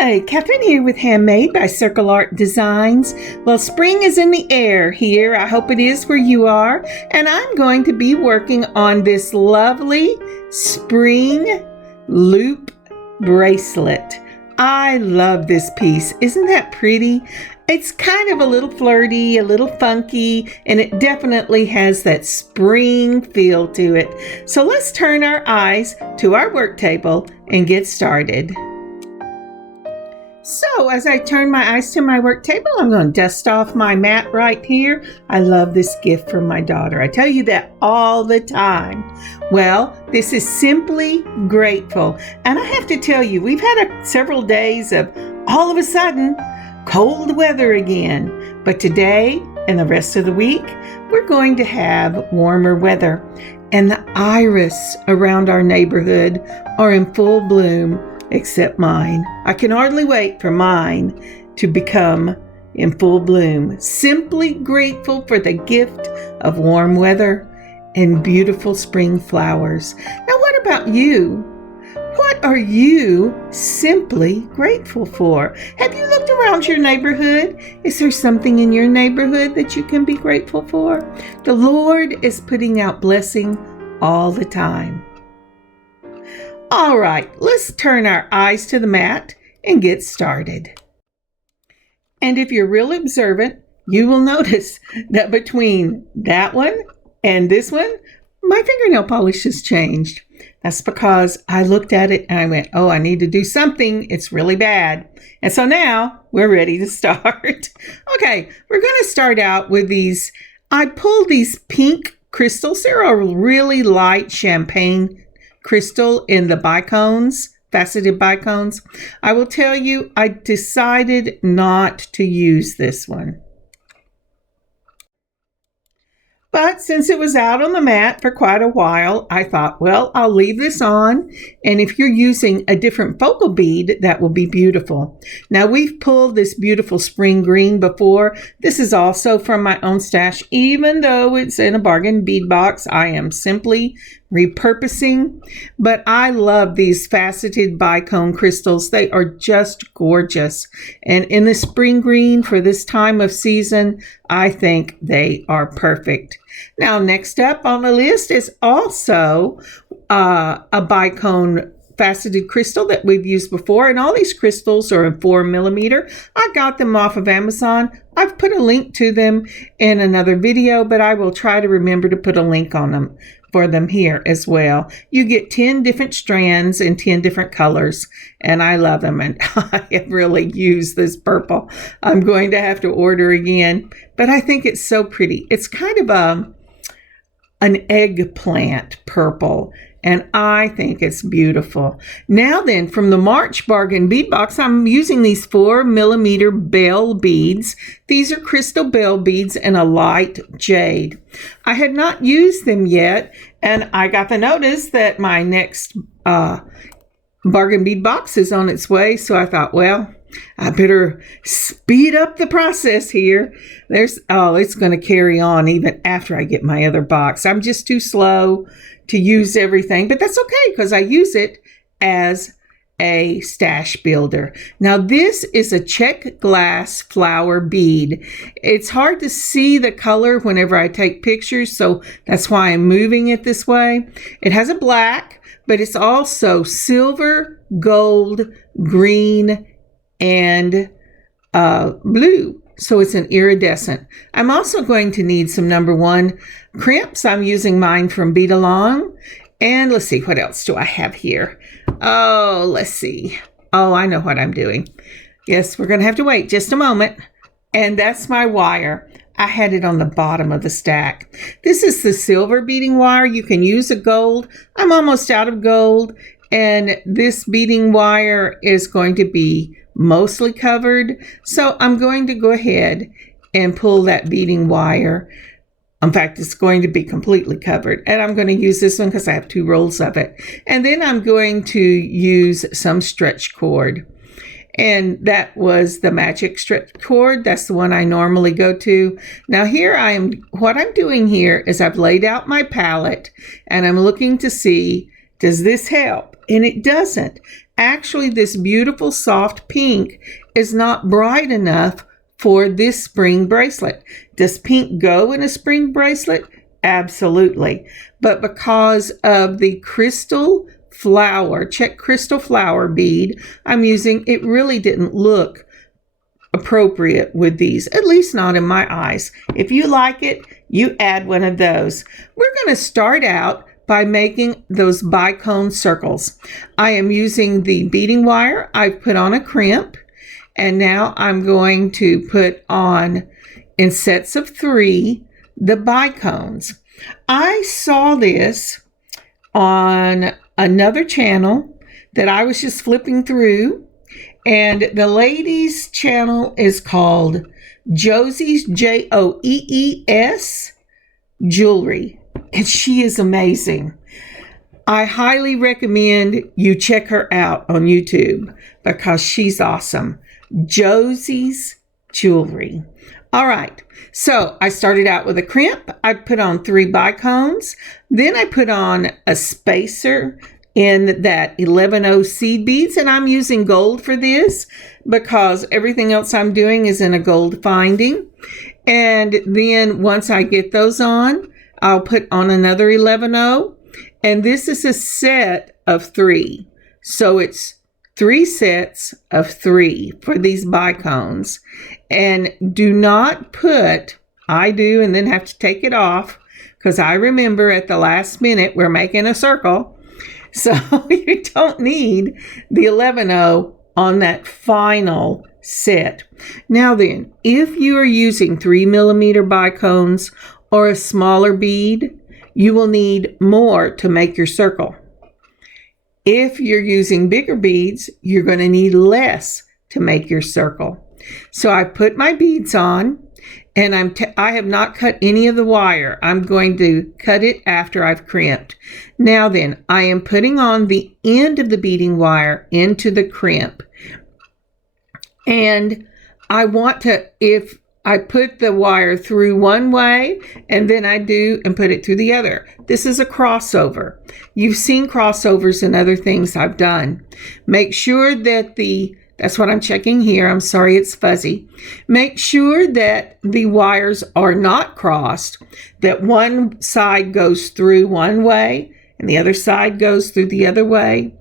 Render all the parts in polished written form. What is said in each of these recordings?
Hi, Kathryn here with Handmade by Designs. Well, spring is in the air here. I hope it is where you are. And I'm going to be working on this lovely Spring Loop Bracelet. I love this piece. Isn't that pretty? It's kind of a little flirty, a little funky, and it definitely has that spring feel to it. So let's turn our eyes to our work table and get started. So as I turn my eyes to my work table, I'm going to dust off my mat right here. I love this gift from my daughter. I tell you that all the time. Well, this is Simply Grateful. And I have to tell you, we've had several days of all of a sudden cold weather again. But today and the rest of the week, we're going to have warmer weather. And the iris around our neighborhood are in full bloom. Except mine. I can hardly wait for mine to become in full bloom. Simply grateful for the gift of warm weather and beautiful spring flowers. Now, what about you? What are you simply grateful for? Have you looked around your neighborhood? Is there something in your neighborhood that you can be grateful for? The Lord is putting out blessing all the time. All right, let's turn our eyes to the mat and get started. And if you're real observant, you will notice that between that one and this one, my fingernail polish has changed. That's because I looked at it and I went, oh, I need to do something. It's really bad. And so now we're ready to start. Okay, we're going to start out with these. I pulled these pink crystals. They're a really light champagne crystal in the bicones, faceted bicones. I will tell you, I decided not to use this one. But since it was out on the mat for quite a while, I thought, well, I'll leave this on. And if you're using a different focal bead, that will be beautiful. Now, we've pulled this beautiful spring green before. This is also from my own stash. Even though it's in a bargain bead box, I am simply repurposing. But I love these faceted bicone crystals. They are just gorgeous. And in the spring green for this time of season, I think they are perfect. Now, next up on the list is also a bicone faceted crystal that we've used before. And all these crystals are in 4mm. I got them off of Amazon. I've put a link to them in another video, but I will try to remember to put a link on them for them here as well. You get 10 different strands in 10 different colors, and I love them. And I have really used this purple. I'm going to have to order again, but I think it's so pretty. It's kind of an eggplant purple, and I think it's beautiful. Now then, from the March bargain bead box, I'm using these 4mm bell beads. These are crystal bell beads in a light jade. I had not used them yet, and I got the notice that my next bargain bead box is on its way, so I thought, well, I better speed up the process here. It's going to carry on even after I get my other box. I'm just too slow to use everything, but that's okay because I use it as a stash builder. Now, this is a check glass flower bead. It's hard to see the color whenever I take pictures, so that's why I'm moving it this way. It has a black, but it's also silver, gold, green, and blue. So it's an iridescent. I'm also going to need some number 1 crimps. I'm using mine from Bead Along. And let's see, what else do I have here? Oh, let's see. Oh, I know what I'm doing. Yes, we're going to have to wait just a moment. And that's my wire. I had it on the bottom of the stack. This is the silver beading wire. You can use a gold. I'm almost out of gold. And this beading wire is going to be mostly covered. So I'm going to go ahead and pull that beading wire. In fact, it's going to be completely covered. And I'm going to use this one because I have 2 rolls of it. And then I'm going to use some stretch cord. And that was the magic stretch cord. That's the one I normally go to. Now what I'm doing here is I've laid out my palette and I'm looking to see, does this help? And it doesn't. Actually, this beautiful soft pink is not bright enough for this spring bracelet. Does pink go in a spring bracelet? Absolutely. But because of the crystal flower, check crystal flower bead I'm using, it really didn't look appropriate with these, at least not in my eyes. If you like it, you add one of those. We're going to start out by making those bicone circles. I am using the beading wire. I've put on a crimp, and now I'm going to put on, in sets of 3, the bicones. I saw this on another channel that I was just flipping through, and the lady's channel is called Josie's, Joees Jewelry, and she is amazing. I highly recommend you check her out on YouTube because she's awesome. Josie's Jewelry. All right, so I started out with a crimp. I put on 3 bicones. Then I put on a spacer in that 11-0 seed beads, and I'm using gold for this because everything else I'm doing is in a gold finding. And then once I get those on, I'll put on another 11-0, and this is a set of 3. So it's 3 sets of 3 for these bicones. And do not put, I do, and then have to take it off because I remember at the last minute we're making a circle. So you don't need the 11-0 on that final set. Now then, if you are using 3mm bicones or a smaller bead, you will need more to make your circle. If you're using bigger beads, you're going to need less to make your circle. So I put my beads on, and I have not cut any of the wire. I'm going to cut it after I've crimped. Now then, I am putting on the end of the beading wire into the crimp. And I want to, if I put the wire through one way and then I do and put it through the other. This is a crossover. You've seen crossovers and other things I've done. Make sure that that's what I'm checking here. I'm sorry it's fuzzy. Make sure that the wires are not crossed, that one side goes through one way and the other side goes through the other way.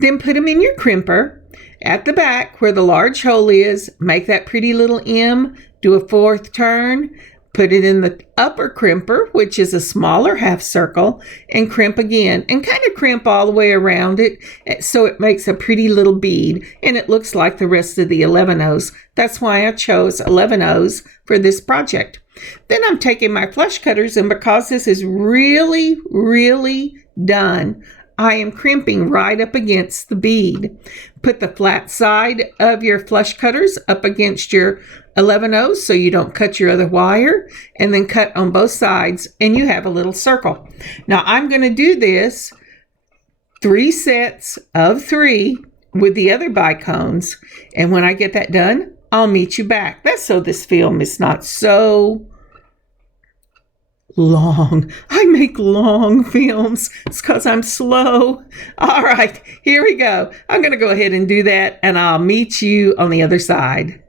Then put them in your crimper at the back where the large hole is. Make that pretty little M. Do a 4th turn. Put it in the upper crimper, which is a smaller half circle, and crimp again, and kind of crimp all the way around it so it makes a pretty little bead, and it looks like the rest of the 11-0s. That's why I chose 11-0s for this project. Then I'm taking my flush cutters, and because this is really, really done, I am crimping right up against the bead. Put the flat side of your flush cutters up against your 11-0s so you don't cut your other wire, and then cut on both sides and you have a little circle. Now I'm going to do this 3 sets of 3 with the other bicones, and when I get that done, I'll meet you back. That's so this film is not so long. I make long films. It's because I'm slow. All right, here we go. I'm going to go ahead and do that, and I'll meet you on the other side.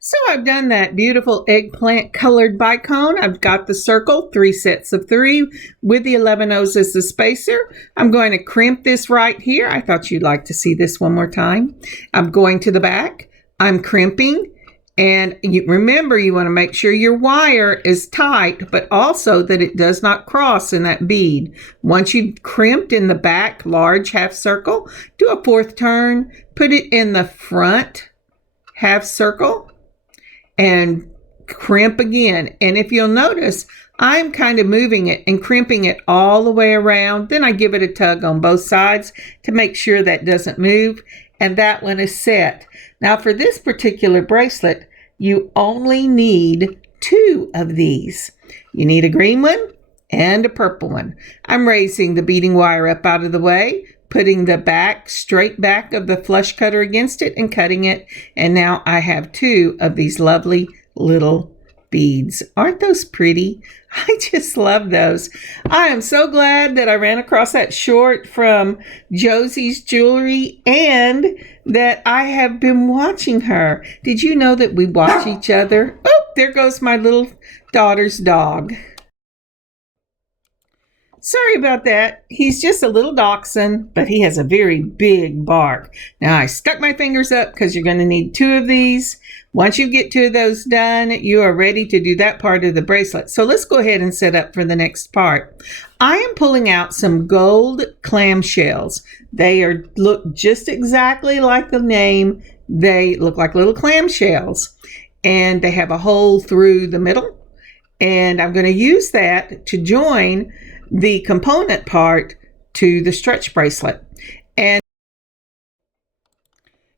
So I've done that beautiful eggplant colored bicone. I've got the circle, 3 sets of 3 with the 11-0s as the spacer. I'm going to crimp this right here. I thought you'd like to see this one more time. I'm going to the back. I'm crimping. And remember, you want to make sure your wire is tight, but also that it does not cross in that bead. Once you've crimped in the back large half circle, do a 4th turn, put it in the front half circle, and crimp again. And if you'll notice, I'm kind of moving it and crimping it all the way around. Then I give it a tug on both sides to make sure that doesn't move. And that one is set. Now for this particular bracelet, you only need 2 of these. You need a green one and a purple one. I'm raising the beading wire up out of the way, putting the straight back of the flush cutter against it and cutting it. And now I have 2 of these lovely little beads. Aren't those pretty? I just love those. I am so glad that I ran across that short from Josie's Jewelry and that I have been watching her. Did you know that we watch each other? Oh, there goes my little daughter's dog. Sorry about that. He's just a little dachshund, but he has a very big bark. Now, I stuck my fingers up because you're going to need 2 of these. Once you get 2 of those done, you are ready to do that part of the bracelet. So let's go ahead and set up for the next part. I am pulling out some gold clamshells. They look just exactly like the name. They look like little clamshells, and they have a hole through the middle. And I'm going to use that to join the component part to the stretch bracelet. And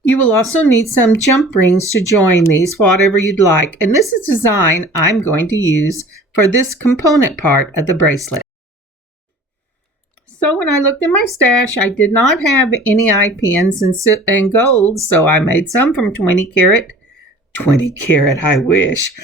you will also need some jump rings to join these, whatever you'd like. And this is the design I'm going to use for this component part of the bracelet. So when I looked in my stash, I did not have any eye pins and gold, so I made some from 20 karat, I wish,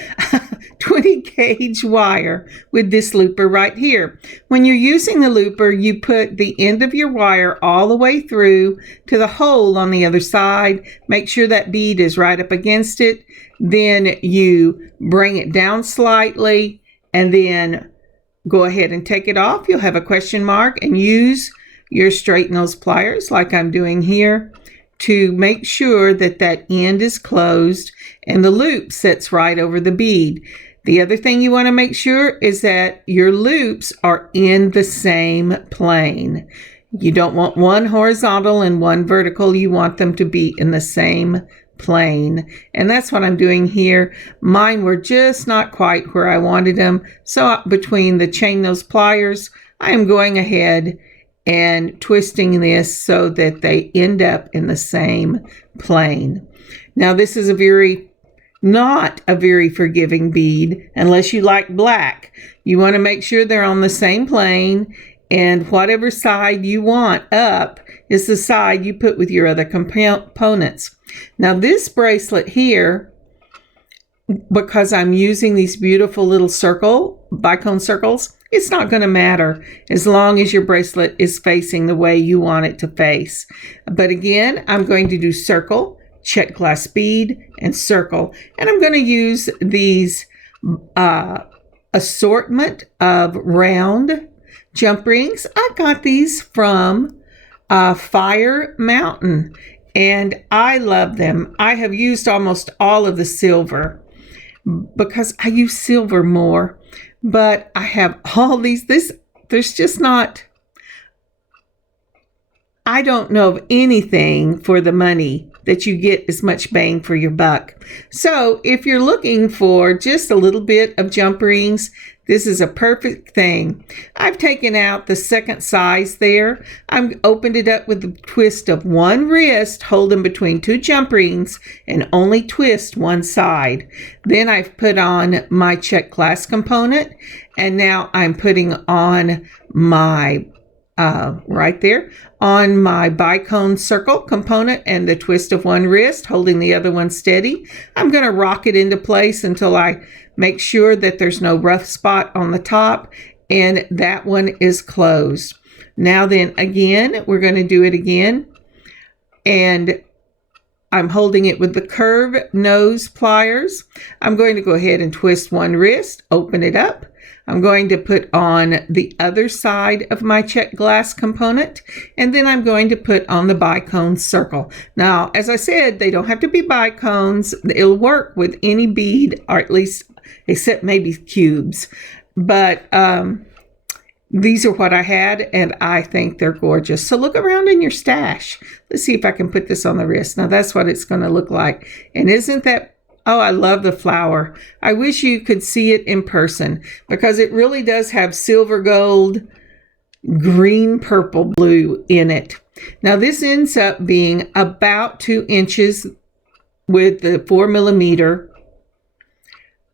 20 gauge wire with this looper right here. When you're using the looper, you put the end of your wire all the way through to the hole on the other side. Make sure that bead is right up against it. Then you bring it down slightly and then go ahead and take it off. You'll have a question mark and use your straight nose pliers like I'm doing here to make sure that that end is closed and the loop sits right over the bead. The other thing you want to make sure is that your loops are in the same plane. You don't want one horizontal and one vertical. You want them to be in the same plane. And that's what I'm doing here. Mine were just not quite where I wanted them. So between the chain nose pliers, I am going ahead and twisting this so that they end up in the same plane. Now this is not a very forgiving bead unless you like black. You want to make sure they're on the same plane, and whatever side you want up is the side you put with your other components. Now this bracelet here, because I'm using these beautiful little bicone circles, it's not going to matter as long as your bracelet is facing the way you want it to face. But again, I'm going to do circle, check glass bead, and circle. And I'm going to use these assortment of round jump rings. I got these from Fire Mountain, and I love them. I have used almost all of the silver because I use silver more. But I have all these, there's just not, I don't know of anything for the money that you get as much bang for your buck. So if you're looking for just a little bit of jump rings, this is a perfect thing. I've taken out the second size there. I've opened it up with the twist of one wrist, holding between 2 jump rings and only twist one side. Then I've put on my check glass component, and now I'm putting on my right there on my bicone circle component and the twist of one wrist, holding the other one steady. I'm going to rock it into place until I make sure that there's no rough spot on the top and that one is closed. Now then, again, we're going to do it again, and I'm holding it with the curved nose pliers. I'm going to go ahead and twist one wrist, open it up. I'm going to put on the other side of my check glass component, and then I'm going to put on the bicone circle. Now, as I said, they don't have to be bicones. It'll work with any bead, or at least except maybe cubes. But these are what I had, and I think they're gorgeous. So look around in your stash. Let's see if I can put this on the wrist. Now that's what it's going to look like. And isn't that, oh, I love the flower. I wish you could see it in person because it really does have silver, gold, green, purple, blue in it. Now this ends up being about 2 inches with the 4 millimeter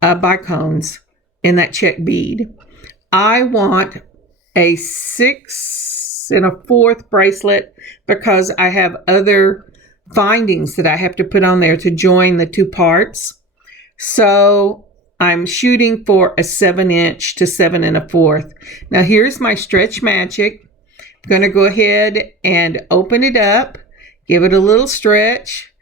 bicones in that check bead. I want a 6 1/4 bracelet because I have other findings that I have to put on there to join the 2 parts. So I'm shooting for a 7" to 7 1/4. Now here's my Stretch Magic. I'm going to go ahead and open it up, give it a little stretch,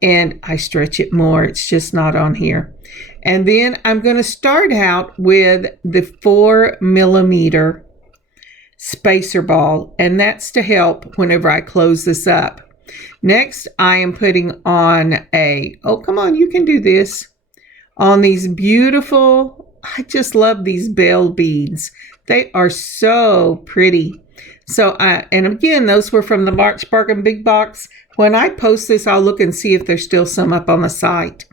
and I stretch it more. It's just not on here. And then I'm going to start out with the 4mm spacer ball, and that's to help whenever I close this up. Next, I am putting on oh, come on, you can do this, on these beautiful, I just love these bell beads. They are so pretty. So, and again, those were from the March Bargain Big Box. When I post this, I'll look and see if there's still some up on the site.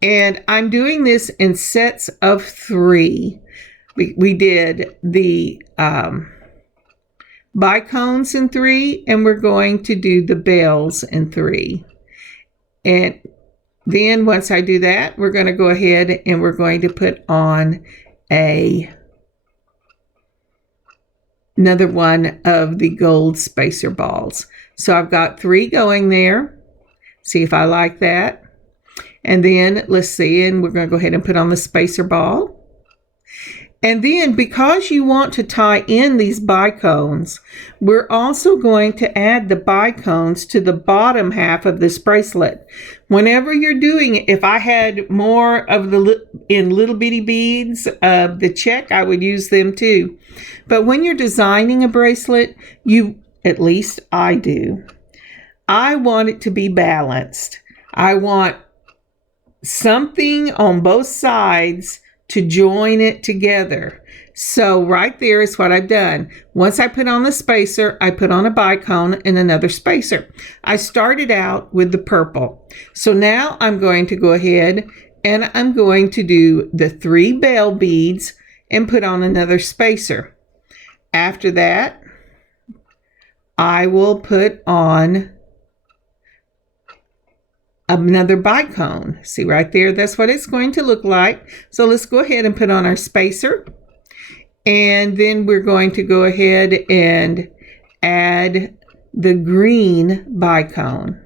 And I'm doing this in sets of 3. We did the bicones in 3, and we're going to do the bells in 3. And then once I do that, we're going to go ahead and we're going to put on another one of the gold spacer balls. So I've got 3 going there. See if I like that. And then let's see, and we're going to go ahead and put on the spacer ball. And then because you want to tie in these bicones, we're also going to add the bicones to the bottom half of this bracelet. Whenever you're doing it, if I had more of the in little bitty beads of the check, I would use them too. But when you're designing a bracelet, at least I do, I want it to be balanced. I want something on both sides to join it together. So right there is what I've done. Once I put on the spacer, I put on a bicone and another spacer. I started out with the purple. So now I'm going to go ahead and I'm going to do the 3 bell beads and put on another spacer. After that, I will put on another bicone. See right there, that's what it's going to look like. So let's go ahead and put on our spacer. And then we're going to go ahead and add the green bicone.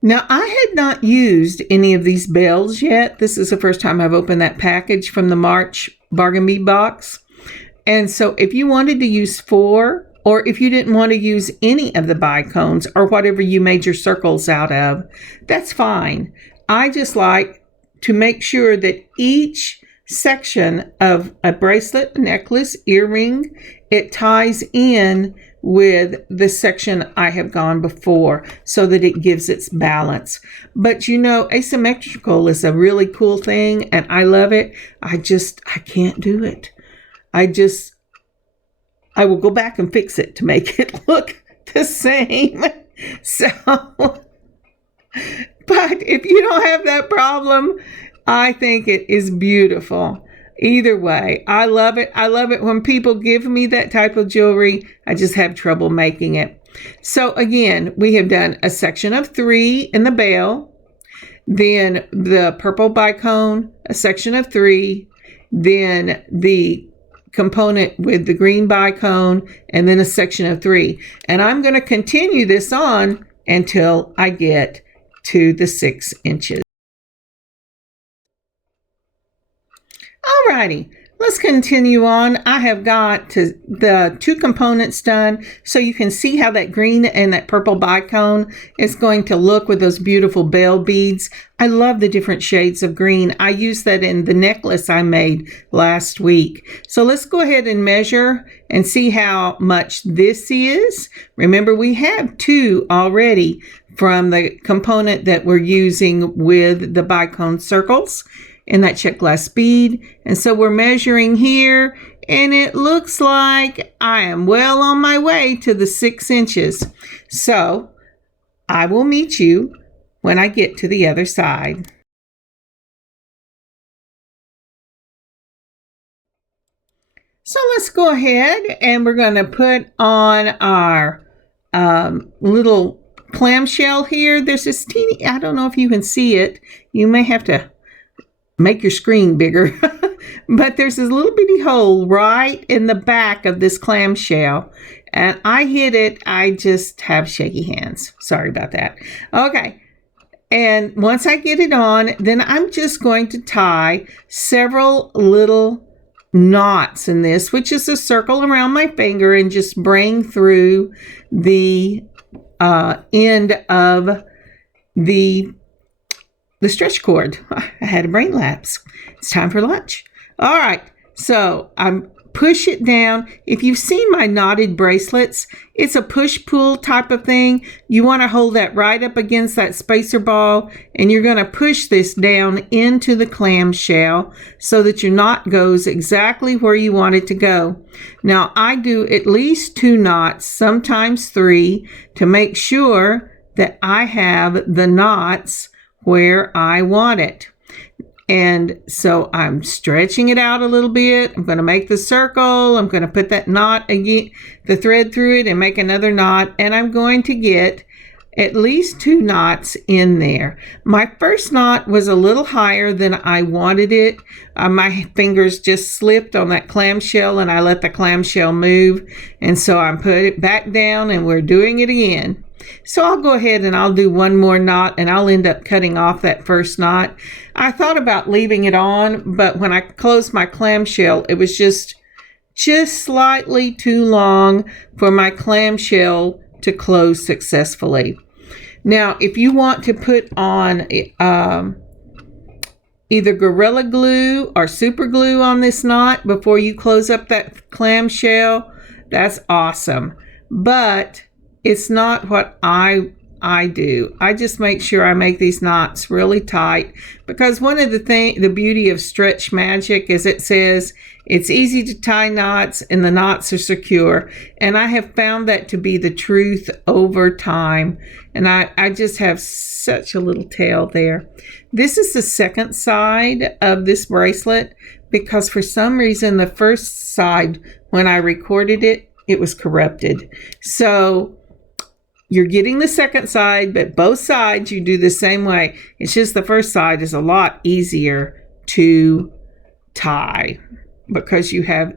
Now, I had not used any of these bells yet. This is the first time I've opened that package from the March Bargain Bead Box. And so if you wanted to use 4, or if you didn't want to use any of the bicones or whatever you made your circles out of, that's fine. I just like to make sure that each section of a bracelet, necklace, earring, it ties in with the section I have gone before so that it gives its balance. But you know, asymmetrical is a really cool thing and I love it. I can't do it. I will go back and fix it to make it look the same. So, but if you don't have that problem, I think it is beautiful. Either way, I love it. I love it when people give me that type of jewelry. I just have trouble making it. So again, we have done a section of 3 in the bell, then the purple bicone, a section of 3, then the component with the green bicone, and then a section of 3. And I'm going to continue this on until I get to the 6 inches. Alrighty, let's continue on. I have got the 2 components done so you can see how that green and that purple bicone is going to look with those beautiful bell beads. I love the different shades of green. I used that in the necklace I made last week. So let's go ahead and measure and see how much this is. Remember, we have 2 already from the component that we're using with the bicone circles in that check glass bead. And so we're measuring here, and it looks like I am well on my way to the 6 inches. So I will meet you when I get to the other side. So let's go ahead and we're going to put on our little clamshell here. There's this teeny, I don't know if you can see it. You may have to make your screen bigger. But there's this little bitty hole right in the back of this clamshell. And I hit it. I just have shaky hands. Sorry about that. Okay. And once I get it on, then I'm just going to tie several little knots in this, which is a circle around my finger, and just bring through the end of the stretch cord. I had a brain lapse. It's time for lunch. All right, so I'm push it down. If you've seen my knotted bracelets, it's a push-pull type of thing. You want to hold that right up against that spacer ball, and you're going to push this down into the clamshell so that your knot goes exactly where you want it to go. Now, I do at least 2 knots, sometimes 3, to make sure that I have the knots where I want it. And so I'm stretching it out a little bit. I'm going to make the circle. I'm going to put that knot again, the thread through it, and make another knot. And I'm going to get at least 2 knots in there. My first knot was a little higher than I wanted it. My fingers just slipped on that clamshell, and I let the clamshell move. And so I put it back down, and we're doing it again. So I'll go ahead and I'll do 1 more knot, and I'll end up cutting off that first knot. I thought about leaving it on, but when I closed my clamshell, it was just slightly too long for my clamshell to close successfully. Now, if you want to put on either Gorilla Glue or Super Glue on this knot before you close up that clamshell, that's awesome. But it's not what I do. I just make sure I make these knots really tight, because one of the beauty of stretch magic is it says it's easy to tie knots and the knots are secure. And I have found that to be the truth over time. And I just have such a little tail there. This is the second side of this bracelet, because for some reason the first side, when I recorded it, it was corrupted. So you're getting the second side, but both sides you do the same way. It's just the first side is a lot easier to tie because you have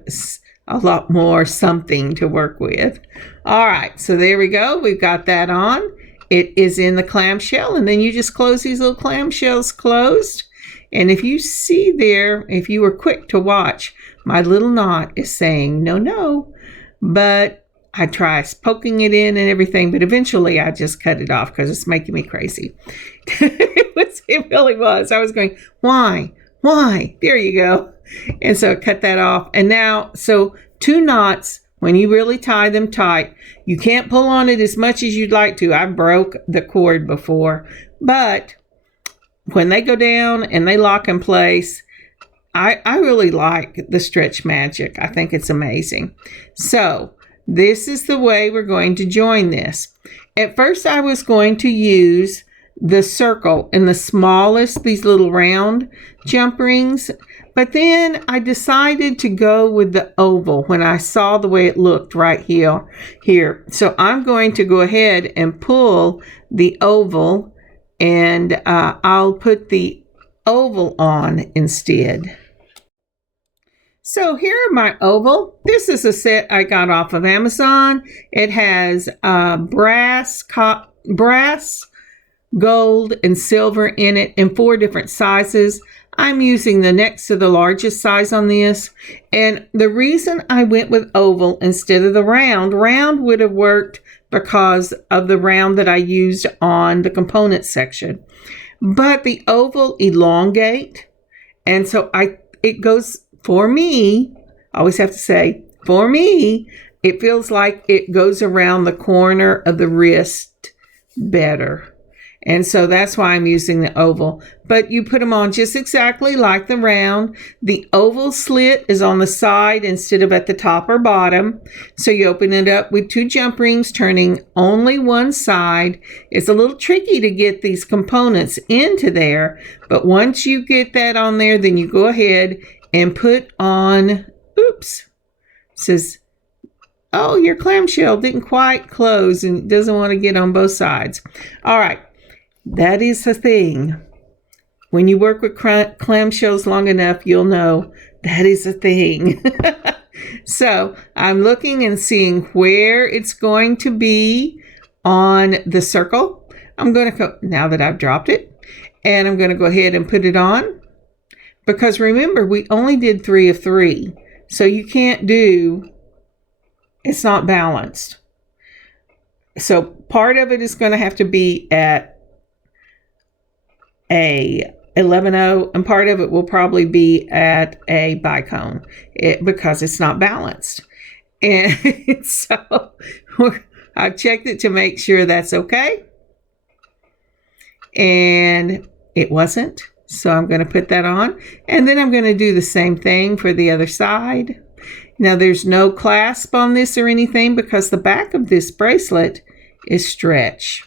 a lot more something to work with. All right, so there we go. We've got that on. It is in the clamshell, and then you just close these little clamshells closed. And if you see there, if you were quick to watch, my little knot is saying no, but I try poking it in and everything, but eventually I just cut it off because it's making me crazy. It really was. I was going, why? There you go. And so I cut that off. And now, so 2 knots, when you really tie them tight, you can't pull on it as much as you'd like to. I broke the cord before, but when they go down and they lock in place, I really like the stretch magic. I think it's amazing. So this is the way we're going to join this. At first, I was going to use the circle in the smallest, these little round jump rings. But then I decided to go with the oval when I saw the way it looked right here. So I'm going to go ahead and pull the oval, and I'll put the oval on instead. So here are my oval. This is a set I got off of Amazon. It has brass, gold, and silver in it in 4 different sizes. I'm using the next to the largest size on this. And the reason I went with oval instead of the round would have worked because of the round that I used on the component section. But the oval elongate, and so it goes, for me, I always have to say, for me, it feels like it goes around the corner of the wrist better. And so that's why I'm using the oval. But you put them on just exactly like the round. The oval slit is on the side instead of at the top or bottom. So you open it up with 2 jump rings, turning only one side. It's a little tricky to get these components into there. But once you get that on there, then you go ahead and put on, oops, it says, oh, your clamshell didn't quite close and doesn't want to get on both sides. All right, that is the thing. When you work with clamshells long enough, you'll know that is a thing. So I'm looking and seeing where it's going to be on the circle. I'm going to go, now that I've dropped it, and I'm going to go ahead and put it on, because remember, we only did 3 of 3. So you can't do, it's not balanced. So part of it is going to have to be at a 11/0, and part of it will probably be at a bicone because it's not balanced. And so I've checked it to make sure that's okay. And it wasn't. So I'm going to put that on. And then I'm going to do the same thing for the other side. Now there's no clasp on this or anything because the back of this bracelet is stretch.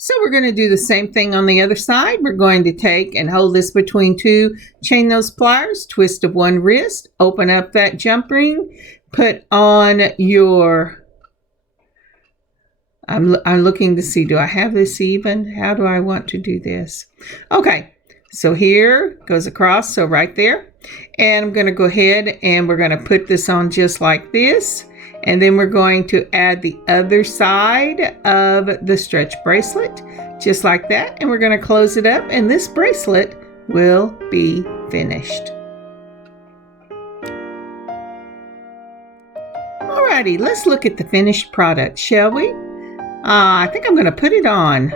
So we're going to do the same thing on the other side. We're going to take and hold this between 2 chain nose pliers, twist of 1 wrist, open up that jump ring, put on your, I'm looking to see, do I have this even? How do I want to do this? Okay, so here goes across, so right there. And I'm going to go ahead and we're going to put this on just like this. And then we're going to add the other side of the stretch bracelet, just like that. And we're going to close it up, and this bracelet will be finished. Alrighty, let's look at the finished product, shall we? I think I'm going to put it on.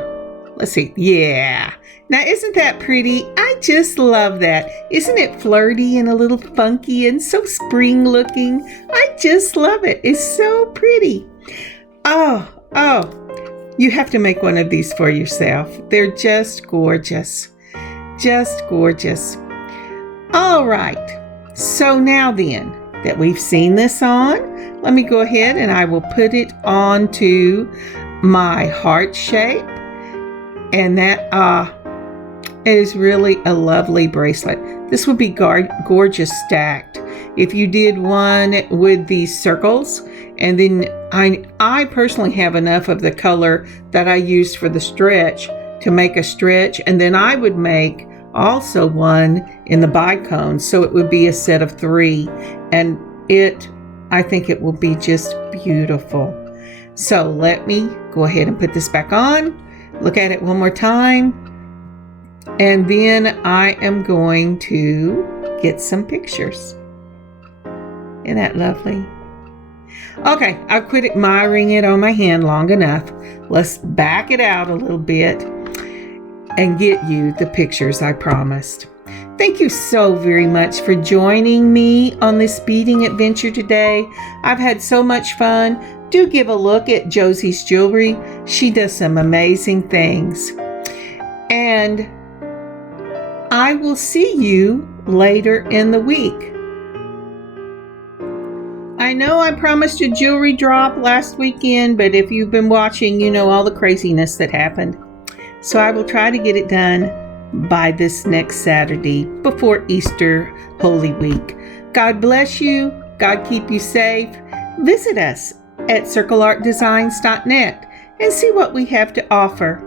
Let's see. Yeah. Now, isn't that pretty? I just love that. Isn't it flirty and a little funky and so spring looking? I just love it. It's so pretty. Oh, you have to make one of these for yourself. They're just gorgeous. Just gorgeous. All right. So now then that we've seen this on, let me go ahead and I will put it onto my heart shape. And that is really a lovely bracelet. This would be gorgeous stacked. If you did one with these circles, and then I personally have enough of the color that I used for the stretch to make a stretch, and then I would make also one in the bicone, so it would be a set of 3, and I think it will be just beautiful. So let me go ahead and put this back on. Look at it one more time. And then I am going to get some pictures. Isn't that lovely? Okay, I've quit admiring it on my hand long enough. Let's back it out a little bit and get you the pictures I promised. Thank you so very much for joining me on this beading adventure today. I've had so much fun. Do give a look at Josie's jewelry. She does some amazing things. And I will see you later in the week. I know I promised a jewelry drop last weekend, but if you've been watching, you know all the craziness that happened. So I will try to get it done by this next Saturday before Easter Holy Week. God bless you. God keep you safe. Visit us at circleartdesigns.net and see what we have to offer.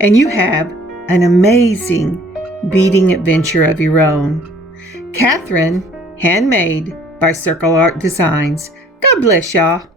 And you have an amazing beading adventure of your own. Kathryn, Handmade by Circle Art Designs. God bless y'all.